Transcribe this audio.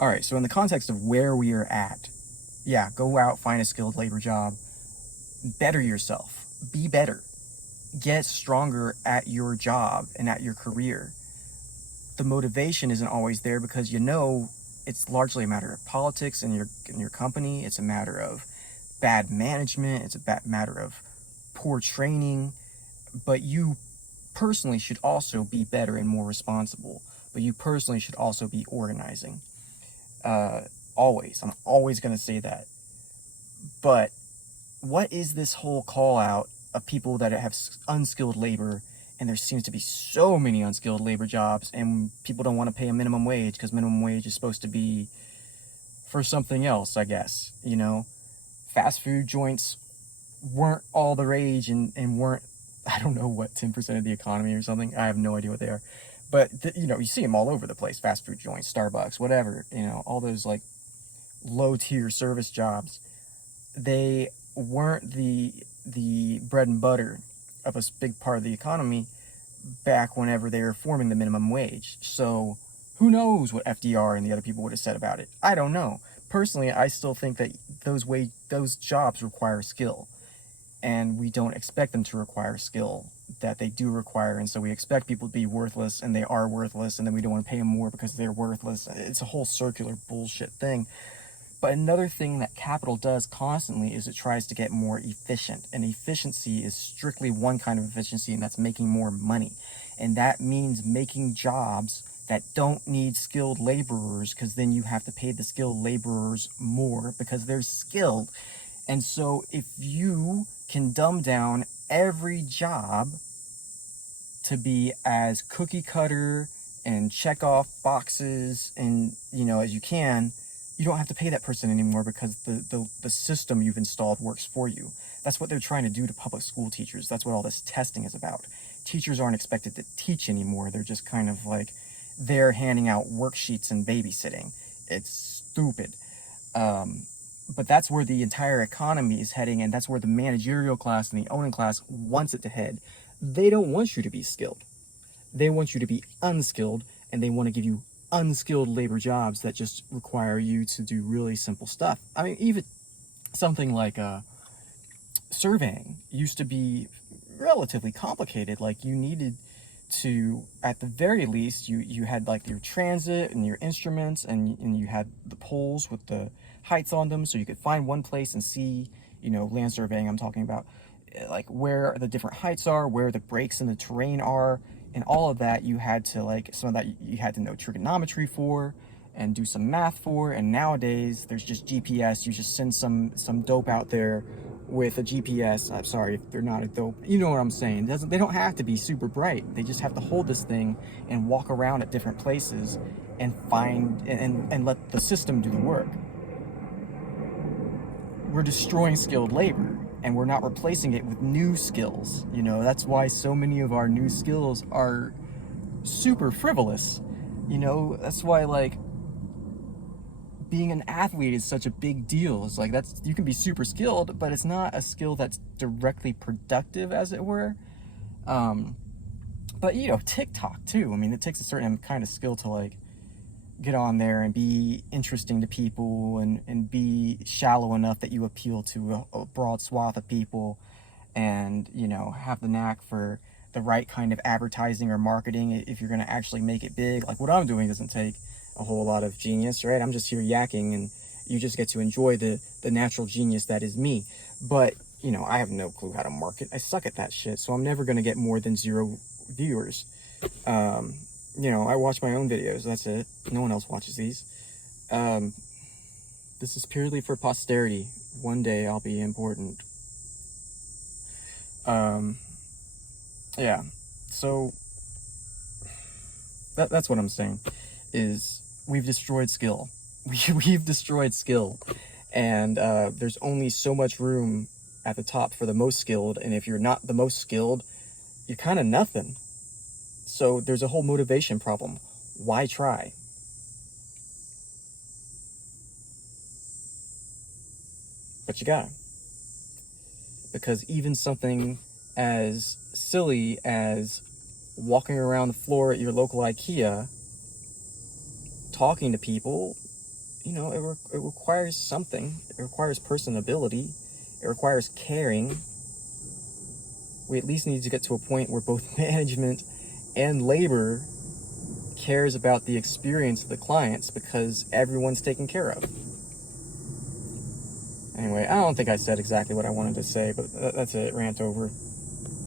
All right, so in the context of where we are at, yeah, go out, find a skilled labor job, better yourself, be better, get stronger at your job and at your career. The motivation isn't always there because it's largely a matter of politics in your company. It's a matter of bad management. It's a matter of poor training. But you personally should also be better and more responsible. But you personally should also be organizing. Uh, Always. I'm always going to say that. But what is this whole call out of people that have unskilled labor, and there seems to be so many unskilled labor jobs, and people don't want to pay a minimum wage because minimum wage is supposed to be for something else, I guess. Fast food joints weren't all the rage, and weren't, I don't know what, 10% of the economy or something. I have no idea what they are. But you see them all over the place. Fast food joints, Starbucks, whatever, all those like low tier service jobs. They weren't the bread and butter of a big part of the economy back whenever they were forming the minimum wage. So who knows what FDR and the other people would have said about it? I don't know. Personally, I still think that those jobs require skill, and we don't expect them to require skill that they do require. And so we expect people to be worthless, and they are worthless, and then we don't want to pay them more because they're worthless. It's a whole circular bullshit thing. But another thing that capital does constantly is it tries to get more efficient. And efficiency is strictly one kind of efficiency, and that's making more money. And that means making jobs that don't need skilled laborers, because then you have to pay the skilled laborers more because they're skilled. And so if you can dumb down every job to be as cookie cutter and check off boxes and as you can, you don't have to pay that person anymore because the system you've installed works for you. That's what they're trying to do to public school teachers. That's what all this testing is about. Teachers aren't expected to teach anymore. They're just kind of like, they're handing out worksheets and babysitting. It's stupid. But that's where the entire economy is heading, and that's where the managerial class and the owning class wants it to head. They don't want you to be skilled. They want you to be unskilled, and they want to give you unskilled labor jobs that just require you to do really simple stuff. I mean, even something like surveying used to be relatively complicated. Like, you needed to, at the very least, you had like your transit and your instruments, and you had the poles with the heights on them, so you could find one place and see, land surveying I'm talking about, like where the different heights are, where the breaks in the terrain are, and all of that you had to, like, some of that you had to know trigonometry for and do some math for. And nowadays there's just GPS. You just send some dope out there with a GPS. I'm sorry if they're not a dope, you know what I'm saying. They don't have to be super bright. They just have to hold this thing and walk around at different places and find and let the system do the work. We're destroying skilled labor, and we're not replacing it with new skills. That's why so many of our new skills are super frivolous. That's why, like, being an athlete is such a big deal. It's like, you can be super skilled, but it's not a skill that's directly productive, as it were. But TikTok too. I mean, it takes a certain kind of skill to, like, get on there and be interesting to people, and be shallow enough that you appeal to a broad swath of people, and have the knack for the right kind of advertising or marketing if you're going to actually make it big. Like, what I'm doing doesn't take a whole lot of genius, right? I'm just here yakking, and you just get to enjoy the natural genius that is me. But I have no clue how to market. I suck at that shit, so I'm never going to get more than 0 viewers. I watch my own videos, that's it. No one else watches these. This is purely for posterity. One day I'll be important. Yeah, so that's what I'm saying, is we've destroyed skill. We've destroyed skill, and there's only so much room at the top for the most skilled, and if you're not the most skilled, you're kind of nothing. So there's a whole motivation problem. Why try? But you gotta. Because even something as silly as walking around the floor at your local IKEA, talking to people, it requires something. It requires personability. It requires caring. We at least need to get to a point where both management and labor cares about the experience of the clients, because everyone's taken care of. Anyway, I don't think I said exactly what I wanted to say, but that's it. Rant over.